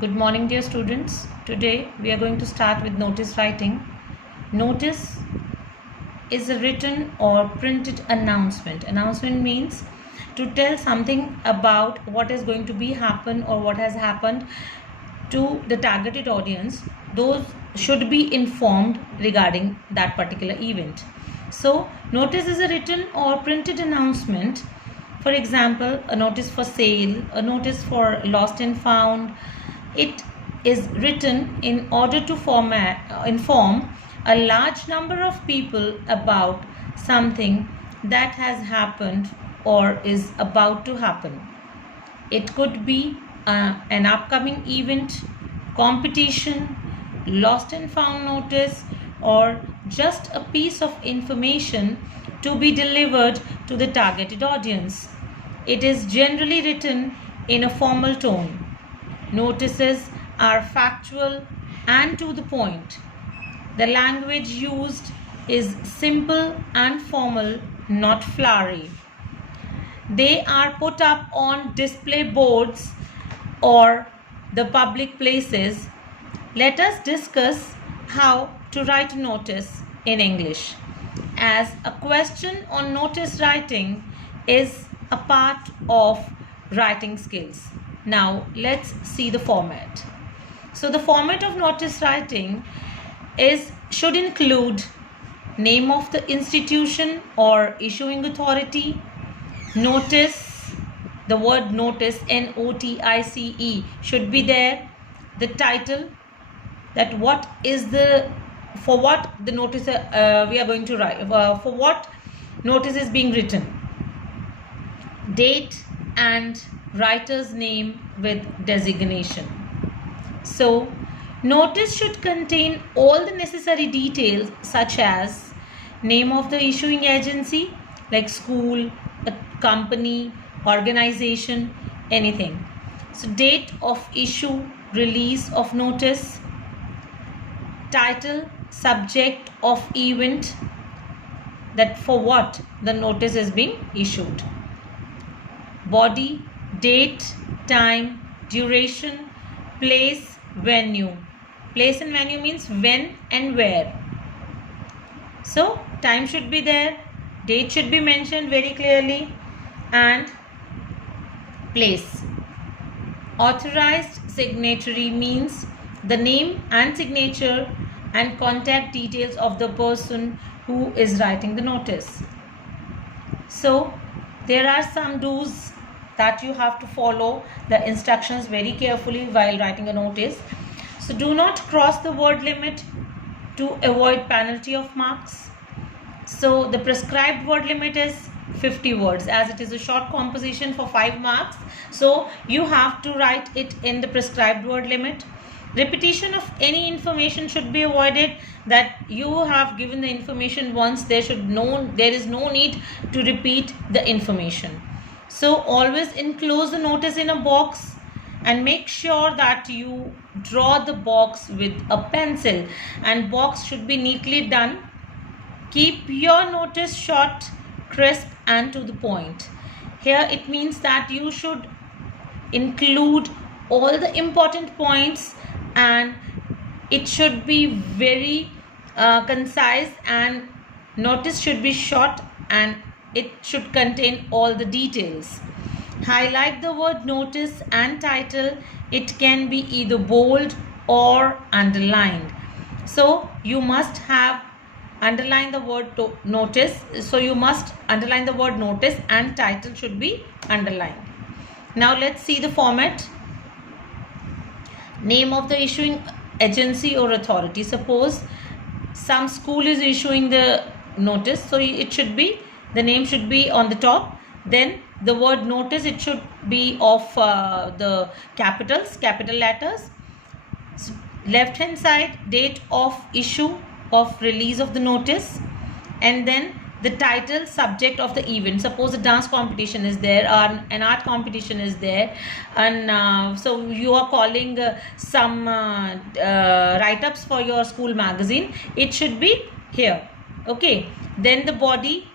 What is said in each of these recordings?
Good morning, dear students. Today we are going to start with notice writing. Notice is a written or printed announcement. Announcement means to tell something about what is going to be happen or what has happened to the targeted audience. Those should be informed regarding that particular event. So notice is a written or printed announcement. For example, a notice for sale, a notice for lost and found. It is written in order to inform a large number of people about something that has happened or is about to happen. It could be an upcoming event, competition, lost and found notice, or just a piece of information to be delivered to the targeted audience. It is generally written in a formal tone. Notices are factual and to the point. The language used is simple and formal, not flowery. They are put up on display boards or the public places. Let us discuss how to write notice in English, as a question on notice writing is a part of writing skills. Now let's see the format. So the format of notice writing should include name of the institution or issuing authority, notice, the word notice, NOTICE, should be there, the title, that what is the, for what the notice we are going to write, for what notice is being written, date and writer's name with designation. So notice should contain all the necessary details such as name of the issuing agency like school, a company, organization, anything. So date of issue, release of notice, title, subject of event, that for what the notice is being issued, body, date, time, duration, place, venue. Place and venue means when and where. So time should be there, date should be mentioned very clearly, and place. Authorized signatory means the name and signature and contact details of the person who is writing the notice. So there are some do's that you have to follow the instructions very carefully while writing a notice. So do not cross the word limit to avoid penalty of marks. So the prescribed word limit is 50 words, as it is a short composition for 5 marks. So you have to write it in the prescribed word limit. Repetition of any information should be avoided, that you have given the information once, there is no need to repeat the information. So always enclose the notice in a box and make sure that you draw the box with a pencil, and box should be neatly done. Keep your notice short, crisp and to the point. Here it means that you should include all the important points, and it should be very concise, and notice should be short and it should contain all the details. Highlight the word notice and title. It can be either bold or underlined. So you must have underline the word notice. So you must underline the word notice, and title should be underlined. Now let's see the format. Name of the issuing agency or authority. Suppose some school is issuing the notice, so it should be, the name should be on the top. Then the word notice, it should be of the capital letters. So left hand side, date of issue of release of the notice, and then the title, subject of the event. Suppose a dance competition is there, or an art competition is there, and so you are calling some write-ups for your school magazine. It should be here. Okay. Then the body,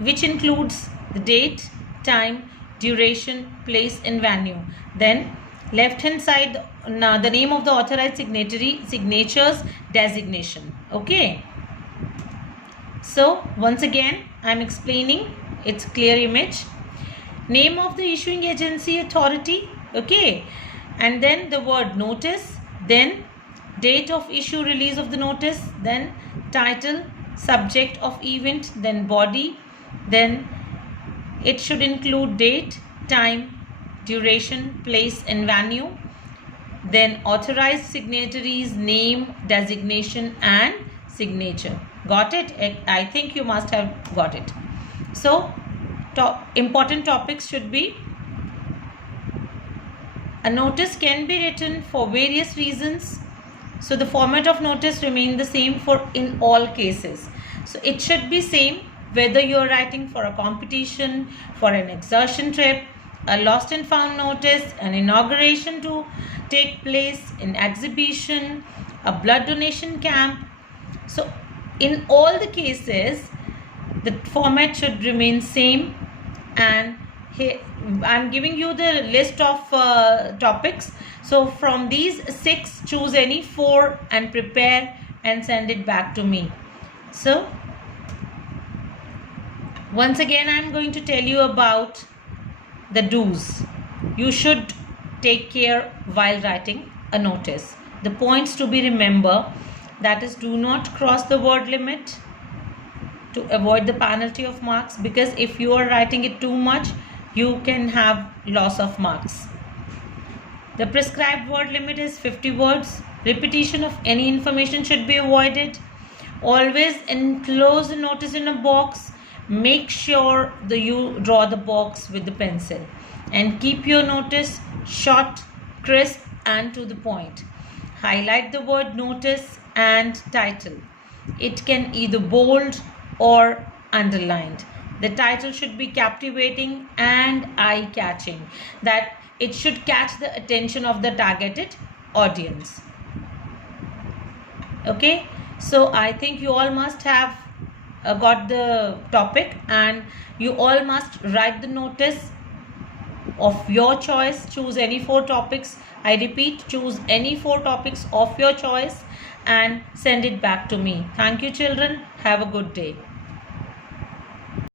which includes the date, time, duration, place and venue. Then Left hand side, now the name of the authorized signatures designation. Okay, so once again I am explaining, it's clear image. Name of the issuing agency authority, okay, and then the word notice, then date of issue release of the notice, then title, subject of event, then body, then it should include date, time, duration, place and venue, then authorized signatories name, designation and signature. Got it? I think you must have got it. So important topics should be: a notice can be written for various reasons, so the format of notice remain the same for in all cases. So it should be same whether you are writing for a competition, for an excursion trip, a lost and found notice, an inauguration to take place, an exhibition, a blood donation camp. So in all the cases the format should remain same. And here I'm giving you the list of topics. So from these 6, choose any 4 and prepare and send it back to me. So once again I'm going to tell you about the do's. You should take care while writing a notice. The points to be remember, that is, do not cross the word limit to avoid the penalty of marks, because if you are writing it too much you can have loss of marks. The prescribed word limit is 50 words. Repetition of any information should be avoided. Always enclose the notice in a box. Make sure that you draw the box with the pencil, and keep your notice short, crisp and to the point. Highlight the word notice and title. It can either bold or underlined. The title should be captivating and eye-catching, that it should catch the attention of the targeted audience. Okay, so I think you all must have got the topic, and you all must write the notice of your choice. Choose any 4 topics. I repeat, choose any 4 topics of your choice and send it back to me. Thank you children. Have a good day.